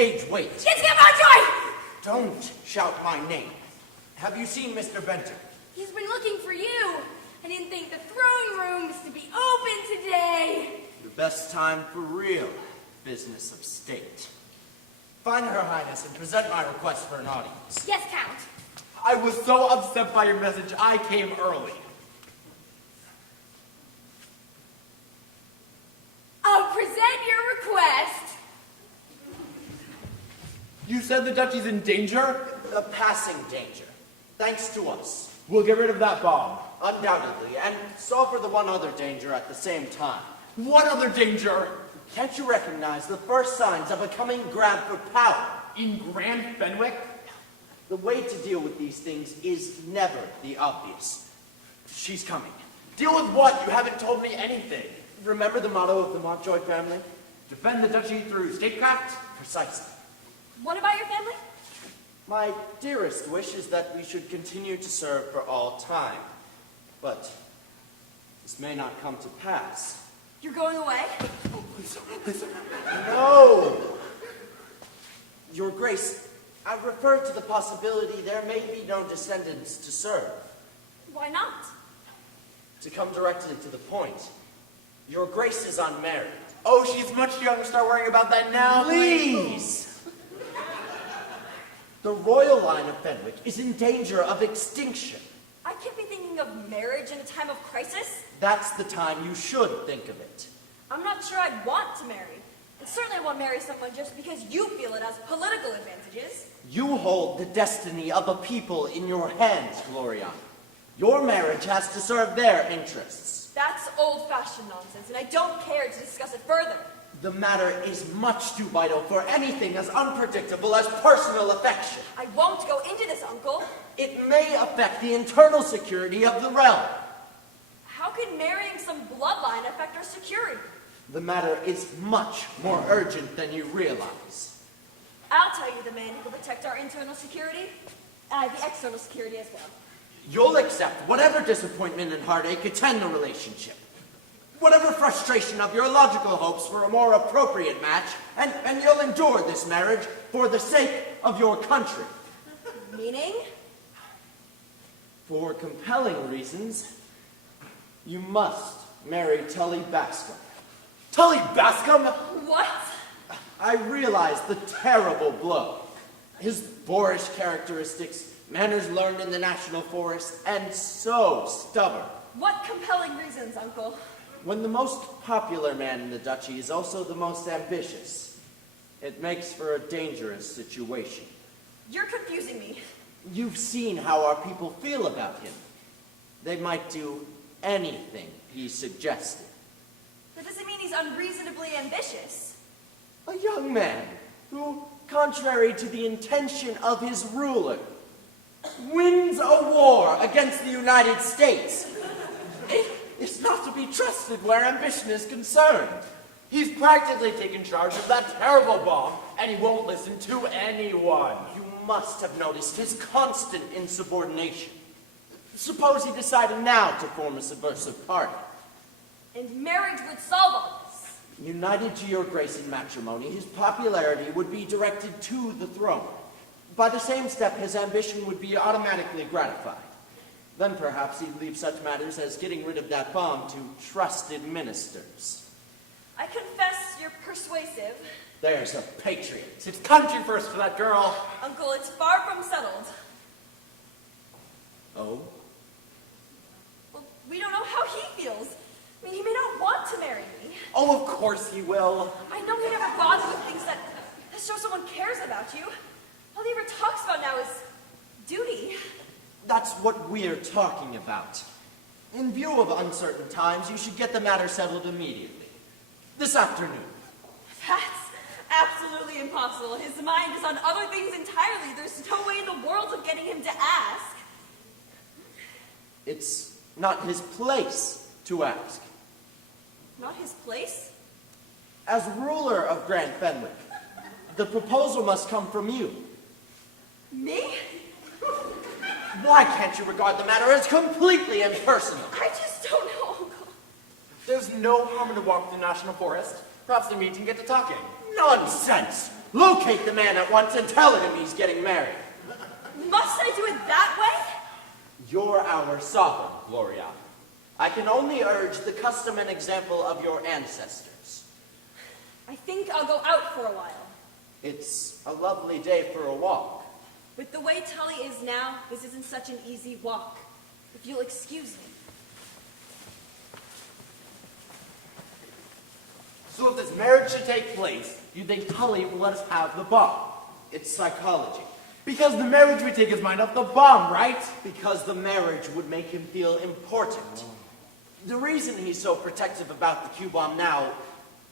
stage wait. It's Montjoy! Don't shout my name. Have you seen Mr. Benter? He's been looking for you. I didn't think the throne room was to be open today. The best time for real business of state. Find Her Highness and present my request for an audience. Yes, Count. I was so upset by your message, I came early. I'll present your request. You said the duchy's in danger? A passing danger. Thanks to us. We'll get rid of that bomb. Undoubtedly, and solve for the one other danger at the same time. What other danger? Can't you recognize the first signs of a coming grab for power? In Grand Fenwick? The way to deal with these things is never the obvious. She's coming. Deal with what? You haven't told me anything. Remember the motto of the Montjoy family? Defend the duchy through statecraft? Precisely. What about your family? My dearest wish is that we should continue to serve for all time. But this may not come to pass. You're going away? Oh, please. No! Your Grace, I refer to the possibility there may be no descendants to serve. Why not? To come directly to the point, Your Grace is unmarried. Oh, she's much young. Start worrying about that now. Please! The royal line of Fenwick is in danger of extinction. I can't be thinking of marriage in a time of crisis. That's the time you should think of it. I'm not sure I'd want to marry. And certainly I won't marry someone just because you feel it has political advantages. You hold the destiny of a people in your hands, Gloriana. Your marriage has to serve their interests. That's old-fashioned nonsense, and I don't care to discuss it further. The matter is much too vital for anything as unpredictable as personal affection. I won't go into this, Uncle. It may affect the internal security of the realm. How could marrying some bloodline affect our security? The matter is much more urgent than you realize. I'll tell you the man who will protect our internal security, the external security as well. You'll accept whatever disappointment and heartache attend the relationship. Whatever frustration of your logical hopes for a more appropriate match, and you'll endure this marriage for the sake of your country. Meaning? For compelling reasons, you must marry Tully Bascom. Tully Bascom? What? I realize the terrible blow. His boorish characteristics, manners learned in the National Forest, and so stubborn. What compelling reasons, Uncle? When the most popular man in the duchy is also the most ambitious, it makes for a dangerous situation. You're confusing me. You've seen how our people feel about him. They might do anything he suggested. That doesn't mean he's unreasonably ambitious. A young man who, contrary to the intention of his ruler, wins a war against the United States. It's not to be trusted where ambition is concerned. He's practically taken charge of that terrible bomb, and he won't listen to anyone. You must have noticed his constant insubordination. Suppose he decided now to form a subversive party. And marriage would solve all this. United to your grace in matrimony, his popularity would be directed to the throne. By the same step, his ambition would be automatically gratified. Then perhaps he'd leave such matters as getting rid of that bomb to trusted ministers. I confess you're persuasive. There's a patriot. It's country first for that girl. Uncle, it's far from settled. Oh? Well, we don't know how he feels. I mean, he may not want to marry me. Oh, of course he will. I know he never bothers with things that show someone cares about you. All he ever talks about now is duty. That's what we're talking about. In view of uncertain times, you should get the matter settled immediately. This afternoon. That's absolutely impossible. His mind is on other things entirely. There's no way in the world of getting him to ask. It's not his place to ask. Not his place? As ruler of Grand Fenwick, the proposal must come from you. Me? Why can't you regard the matter as completely impersonal? I just don't know, Uncle. There's no harm in a walk through the National Forest. Perhaps they meet and get to talking. Nonsense! Locate the man at once and tell him he's getting married. Must I do it that way? You're our sovereign, Gloriana. I can only urge the custom and example of your ancestors. I think I'll go out for a while. It's a lovely day for a walk. With the way Tully is now, this isn't such an easy walk. If you'll excuse me. So if this marriage should take place, you think Tully will let us have the bomb? It's psychology. Because the marriage would take his mind off the bomb, right? Because the marriage would make him feel important. The reason he's so protective about the Q-bomb now,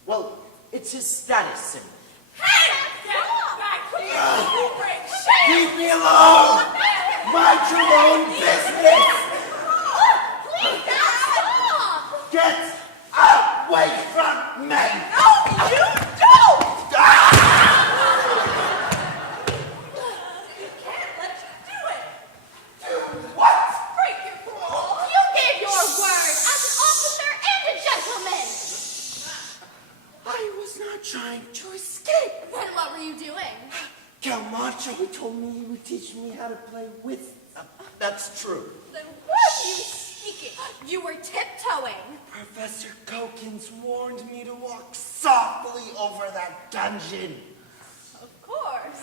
well, it's his status symbol. Hey! Get back here! Leave me alone! Mind your own business! Please, stop! Get away from me! No, you don't! Can't let you do it! What? Break your rule! You gave your word as an officer and a gentleman. I was not trying to escape. Then what were you doing? Camacho told me he would teach me how to play with. That's true. Then what are you speaking? You were tiptoeing. Professor Kokins warned me to walk softly over that dungeon. Of course.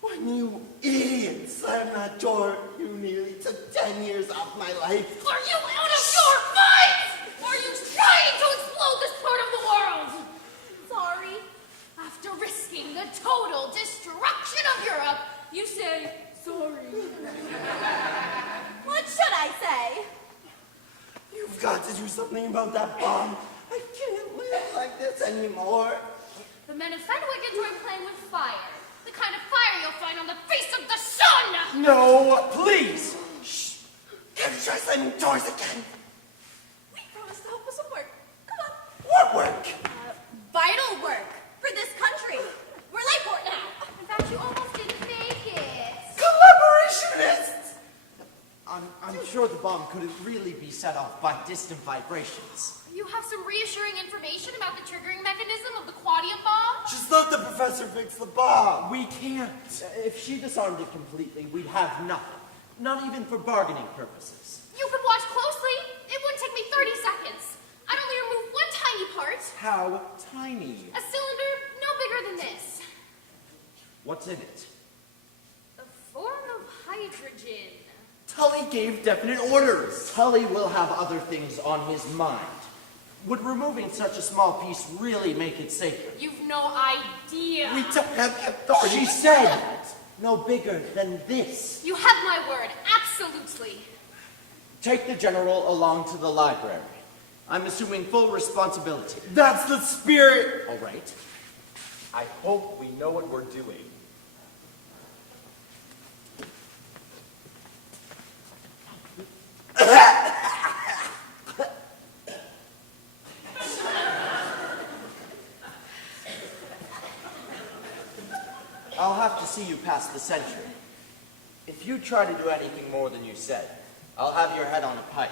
When you idiot slammed that door, you nearly took 10 years off my life. Are you out of your mind? Or are you trying to explode this part of the world? Sorry. After risking the total destruction of Europe, you say sorry. What should I say? You've got to do something about that bomb. I can't live like this anymore. The men of Fenwick enjoy playing with fire. The kind of fire you'll find on the face of the sun! No, please. Shh. Can't you try slamming doors again? We promised to help with some work. Come on. What work? Vital work for this country. We're late for it now. In fact, you almost didn't make it. Collaborationists! I'm sure the bomb couldn't really be set off by distant vibrations. You have some reassuring information about the triggering mechanism of the quadium bomb? Just let the professor fix the bomb. We can't. If she disarmed it completely, we'd have nothing. Not even for bargaining purposes. You could watch closely. It wouldn't take me 30 seconds. I'd only remove one tiny part. How tiny. A cylinder no bigger than this. What's in it? A form of hydrogen. Tully gave definite orders. Tully will have other things on his mind. Would removing such a small piece really make it safer? You've no idea. We don't have the authority. She said no bigger than this. You have my word, absolutely. Take the general along to the library. I'm assuming full responsibility. That's the spirit. All right. I hope we know what we're doing. I'll have to see you past the sentry. If you try to do anything more than you said, I'll have your head on a pike.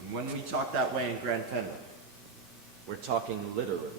And when we talk that way in Grand Fenwick, we're talking literally.